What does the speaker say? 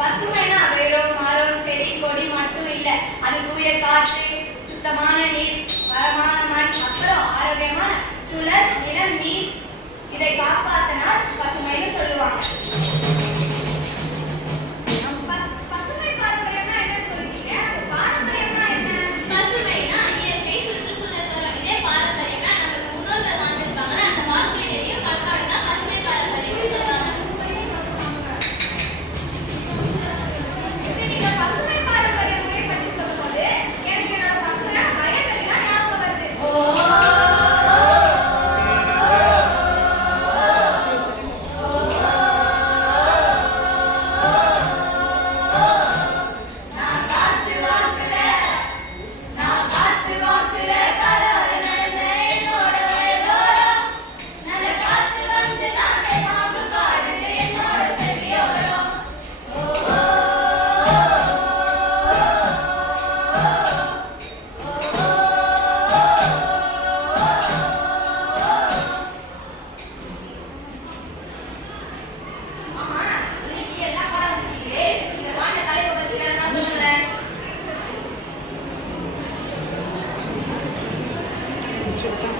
பசுமைனா வேறோ மரம் செடி கொடி மட்டும் இல்லை. அது தூய காற்று சுத்தமான நீர் வளமான மண் அப்புறம் ஆரோக்கியமான சுழல் நிலம் நீர். இதை காப்பாத்தனால் பசுமைன்னு சொல்லுவாங்க. mucho.